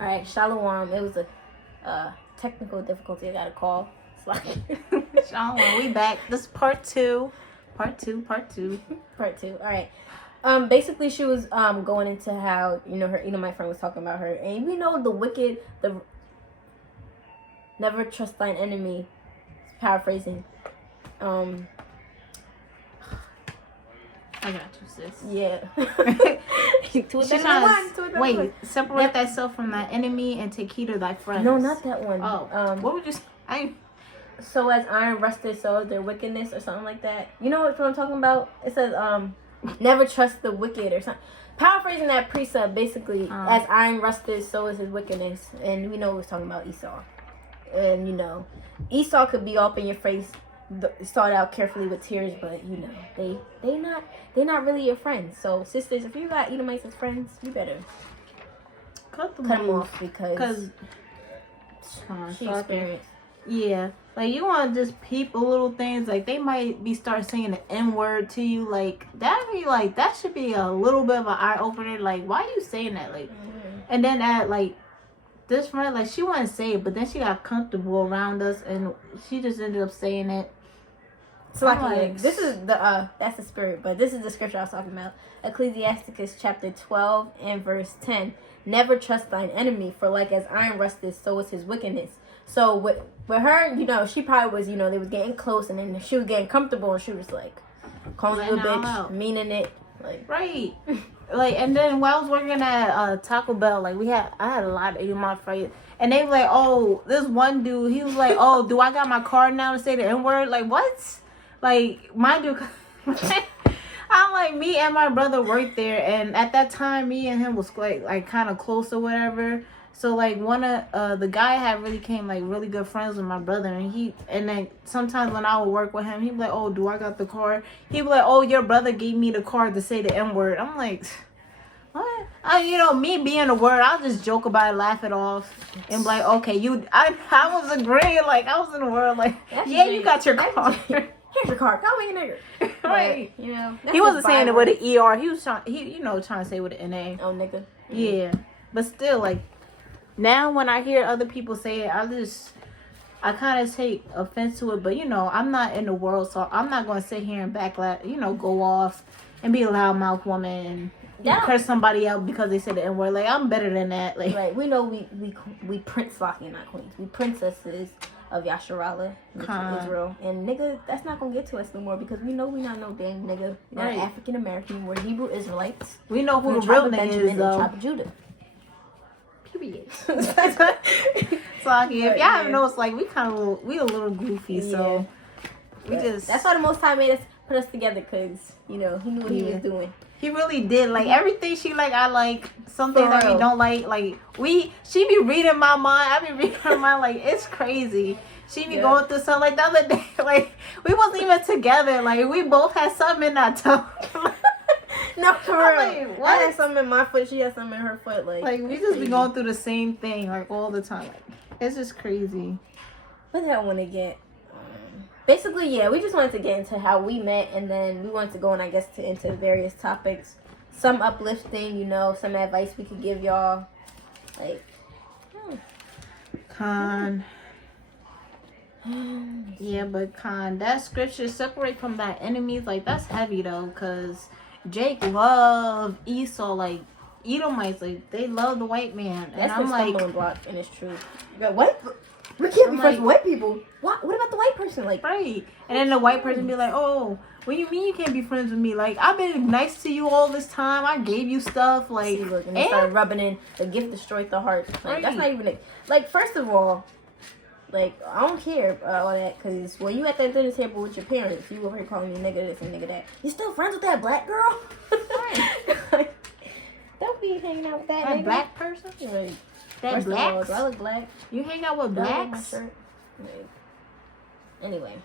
All right, Shalom. It was a technical difficulty. I got a call. It's like Shalom. We back. This is part two. Part two. All right. Basically, she was going into how her Edomite friend was talking about her, and the wicked, the never trust thine enemy. Paraphrasing. I got you, sis. Yeah. Wait, separate thyself from thy enemy and take heed of thy friends. No, not that one. Oh, what would you say? So as iron rusted, so is their wickedness, or something like that. You know what I'm talking about? It says, never trust the wicked, or something. Paraphrasing that precept, basically, as iron rusted, so is his wickedness. And we know we're talking about Esau. And, Esau could be up in your face, start out carefully with tears, but, they not really your friends. So, sisters, if you got Edomites as friends, you better cut them off, because she experienced. Yeah, like you want to just peep a little things, like they might be start saying the N-word to you, like that should be a little bit of an eye opener. Like, why are you saying that? Like, and then this friend, like she wouldn't say it, but then she got comfortable around us, and she just ended up saying it. So this is that's the spirit, but this is the scripture I was talking about. Ecclesiasticus chapter 12 and verse 10. Never trust thine enemy, for like as iron rusteth, so is his wickedness. So with her, she probably was, they was getting close, and then she was getting comfortable, and she was like, calling you a bitch, meaning it, like right. Like, and then when I was working at Taco Bell, like I had a lot of my friends, and they were like, oh, this one dude, he was like, oh, do I got my card now to say the N-word? Like, what? Like, my dude, I'm like, me and my brother worked there, and at that time, me and him was like kind of close or whatever. So like one of the guy had really came like really good friends with my brother, and then sometimes when I would work with him, he'd be like, oh, do I got the card? He'd be like, oh, your brother gave me the card to say the N-word. I'm like, what? Me being a word, I'll just joke about it, laugh it off, and be like, okay, I was agreeing, like I was in the world, like, yeah, you got your card. Here's your card. Call me a nigger. Right. But, he wasn't saying it with an ER. He was trying to say it with an NA. Oh, nigga. Yeah, but still, like. Now when I hear other people say it, I kind of take offense to it. But, I'm not in the world, so I'm not going to sit here and go off and be a loudmouth woman and curse somebody out because they said the N-word. Like, I'm better than that. Like, right. We know we prince Laki, not queens. We princesses of Yasharala, Israel. And, nigga, that's not going to get to us no more because we know we not no damn nigga. We're not African American. We're Hebrew Israelites. We know who the real nigga is, though. Tribe of Judah. Period. So if y'all haven't noticed, like we a little goofy, so we just. That's why the Most High put us together, cause he knew what he was doing. He really did. Like everything she like, I like. Something that we don't like. Like she be reading my mind. I be reading her mind. Like it's crazy. She be going through something. Like the other day, like we wasn't even together. Like we both had something in our tongue. No, for real. Like, I had something in my foot. She had something in her foot. Like we just be going through the same thing like all the time. Like, it's just crazy. What did I want to get? Basically, yeah, we just wanted to get into how we met, and then we wanted to go and I guess into various topics. Some uplifting, some advice we could give y'all. Like, yeah, but that scripture separate from thy enemies, like that's heavy though, because Jake loved Esau, like Edomites, like they love the white man. That's and I'm like, stumbling block, and it's true. What? We can't be friends with white people. What about the white person? Like, right? And then the white person be like, oh, what do you mean you can't be friends with me? Like I've been nice to you all this time. I gave you stuff. Like, see, look, and they started rubbing in. The gift destroyed the heart. Like that's not even it. Like first of all. Like, I don't care all that, because when you at that dinner table with your parents, you over here calling me nigga this and nigga that. You still friends with that black girl? Like, don't be hanging out with that nigga. Black person? Like, that black? Do I look black? You hang out with blacks? Like, anyway.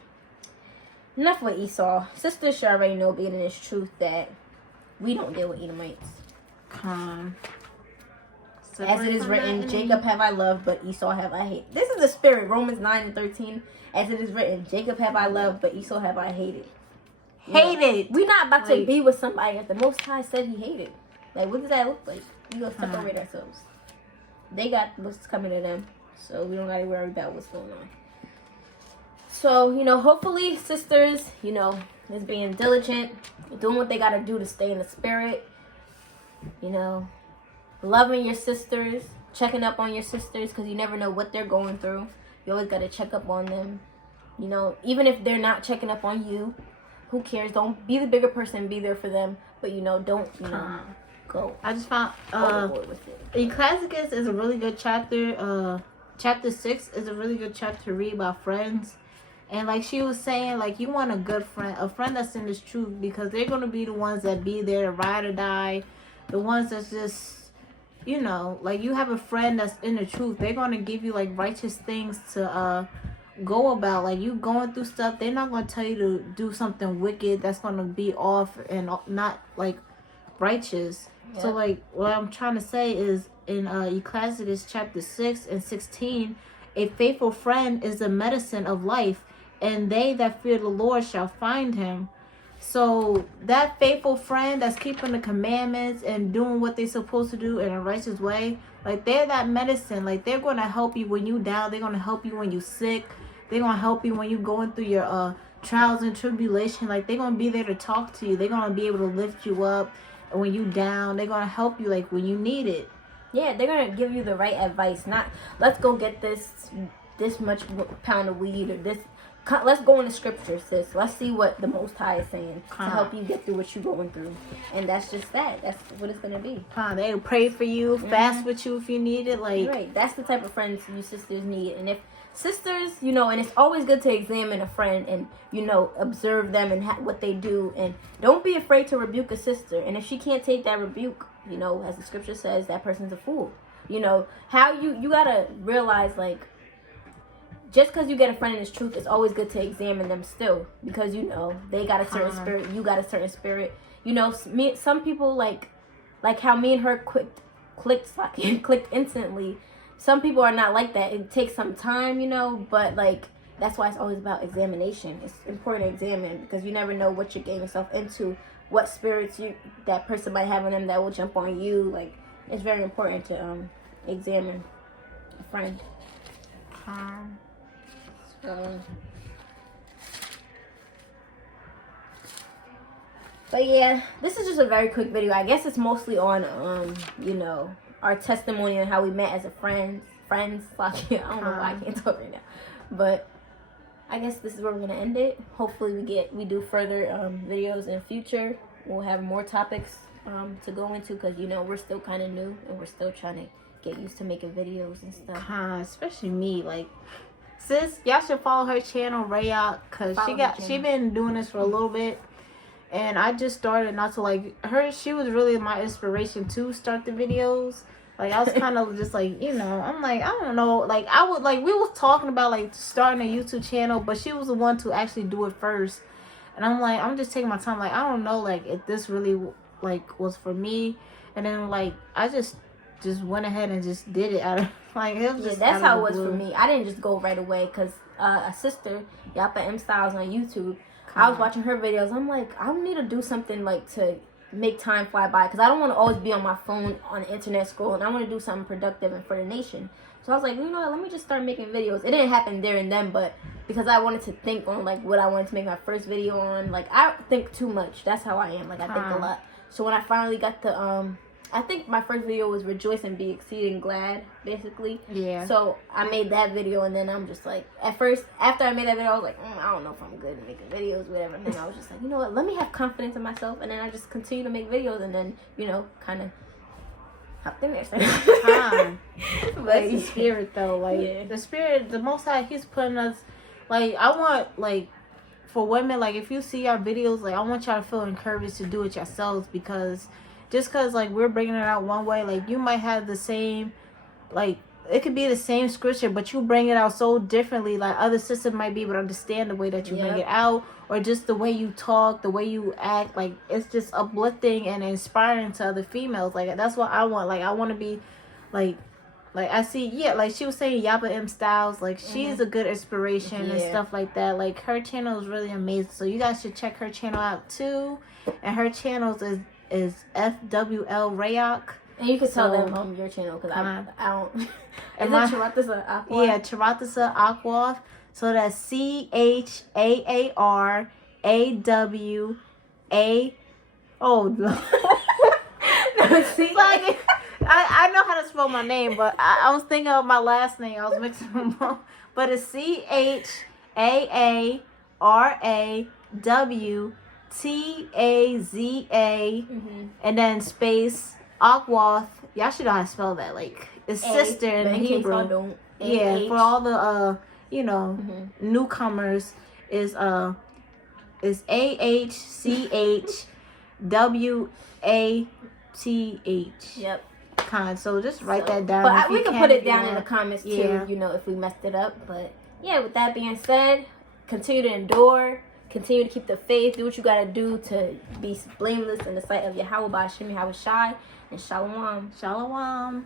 Enough with Esau. Sister should already know, being in this truth, that we don't deal with Edomites. As it is written, Jacob have I loved, but Esau have I hated. This is the spirit, Romans 9:13. As it is written, Jacob have I loved, but Esau have I hated. Hated. We're not about to be with somebody that the Most High said he hated. Like, what does that look like? We gonna separate ourselves. they got what's coming to them. So we don't gotta worry about what's going on. So, hopefully sisters, is being diligent, doing what they gotta do to stay in the spirit, loving your sisters, checking up on your sisters, because you never know what they're going through. You always gotta check up on them. Even if they're not checking up on you, who cares? Don't be the bigger person, be there for them. But don't go. I just found Ecclesiastes is a really good chapter. Chapter 6 is a really good chapter to read about friends. And like she was saying, like, you want a good friend, a friend that's in this truth, because they're gonna be the ones that be there to ride or die. The ones that's just, like, you have a friend that's in the truth. They're gonna give you like righteous things to go about. Like, you going through stuff, they're not gonna tell you to do something wicked that's gonna be off and not like righteous. Yeah. So like, what I'm trying to say is in Ecclesiastes chapter 6 and 16, a faithful friend is the medicine of life, and they that fear the Lord shall find him. So that faithful friend that's keeping the commandments and doing what they're supposed to do in a righteous way, like, they're that medicine. Like, they're going to help you when you down. They're going to help you when you sick. They're going to help you when you're going through your trials and tribulation. Like, they're going to be there to talk to you. They're going to be able to lift you up. And when you down, they're going to help you, like, when you need it. Yeah, they're going to give you the right advice. Not, let's go get this much pound of weed, or this. Let's go in the scripture, sis. Let's see what the Most High is saying to help you get through what you're going through. And that's just that. That's what it's going to be. They'll pray for you, fast with you if you need it. Like, right. That's the type of friends you sisters need. And if sisters, and it's always good to examine a friend and, observe them and what they do. And don't be afraid to rebuke a sister. And if she can't take that rebuke, as the scripture says, that person's a fool. How you got to realize, like, just because you get a friend in this truth, it's always good to examine them still, because they got a certain spirit, you got a certain spirit. Some people like how me and her clicked instantly. Some people are not like that. It takes some time, but like, that's why it's always about examination. It's important to examine, because you never know what you're getting yourself into, what spirits that person might have in them that will jump on you. Like, it's very important to examine a friend. But yeah, this is just a very quick video. I guess it's mostly on our testimony and how we met as a friends. I don't know why I can't talk right now, but I guess this is where we're gonna end it. Hopefully we do further videos in the future. We'll have more topics to go into, because we're still kind of new and we're still trying to get used to making videos and stuff. Especially me, like. Sis, y'all should follow her channel, Rayach, because she been doing this for a little bit, and I just started not to like her. She was really my inspiration to start the videos. Like, I was kind of just like, I'm like, I don't know, like, I would like, we was talking about like starting a YouTube channel, but she was the one to actually do it first, and I'm like, I'm just taking my time. Like, I don't know, like, if this really like was for me, and then like I just went ahead and just did it out of like, it was just that's how it was for me. I didn't just go right away, because a sister, Yapah M Styles on YouTube, I was watching her videos. I'm like, I need to do something like to make time fly by, because I don't want to always be on my phone on the internet scrolling. I want to do something productive and for the nation. So I was like, let me just start making videos. It didn't happen there and then, but because I wanted to think on like what I wanted to make my first video on. Like, I think too much. That's how I am. Like, I think a lot. So when I finally got the I think my first video was Rejoice and Be Exceeding Glad, basically. Yeah. So I made that video, and then I'm just like, at first, after I made that video, I was like, I don't know if I'm good at making videos, whatever. And then I was just like, you know what, let me have confidence in myself. And then I just continue to make videos, and then, kind of hopped in there. But that's the spirit, though. Like, the spirit, the Most High, He's putting us, like, I want, like, for women, like, if you see our videos, like, I want y'all to feel encouraged to do it yourselves, because just because, like, we're bringing it out one way, like, you might have the same, like, it could be the same scripture, but you bring it out so differently. Like, other sisters might be able to understand the way that you bring it out, or just the way you talk, the way you act. Like, it's just uplifting and inspiring to other females. Like, that's what I want. Like, I want to be, like I see, like she was saying, Yapah M Styles, like, she's a good inspiration and stuff like that. Like, her channel is really amazing. So you guys should check her channel out too. And her channel is FWL Rayach. And you can tell So, them your channel because I don't. Is And it Charatasa Aqua? Yeah, Charatasa Aqua. So that's CHAARAWA. Oh no. Like, I know how to spell my name, but I was thinking of my last name. I was mixing them up. But it's CHAARAWTAZA and then space Aqua. Y'all should know how to spell that. Like, it's sister in Hebrew. Yeah, for all the newcomers is AHCHWATH. Yep. So just write that down. But we can put it down in the comments too, if we messed it up. But yeah, with that being said, continue to endure, continue to keep the faith, do what you gotta do to be blameless in the sight of Yahweh Ba'Shem Yahweh Shai, and Shalom. Shalom.